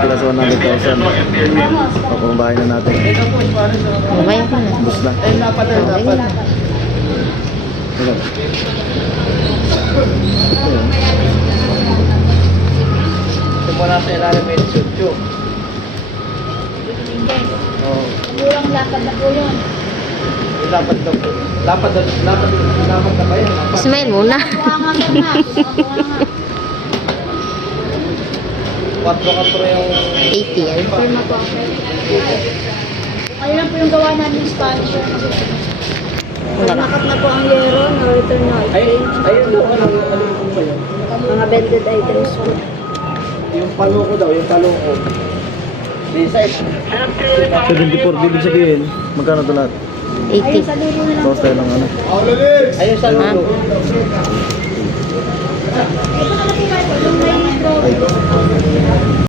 titira sa 100,000. Papabahay na natin. Okay ka na. Bus na. Okay na. Ito. Ito mo na sa ilalim may sutyo. Oo. Murang lakad na po yun. Lapad daw po. Lapad na ba yan? Smile muna. Buwangan ka na. Buwangan. 4 ka po yung 80 yan. Firma po ako. Ayun lang po yung gawa namin Spanish. Wala ka. Nakat na po ang yero, na-return na ayun daw, ano yung ba yun? mga vended items po. Yung palo ko daw, yung palo ko. Size. 74, bibig sabihin, magkano ito lahat? Ayun, sa 80. luro na lang Tapos po. tayo ng ano. Ayun sa lulo. Ito na lang po kayo, yung may draw. Ay,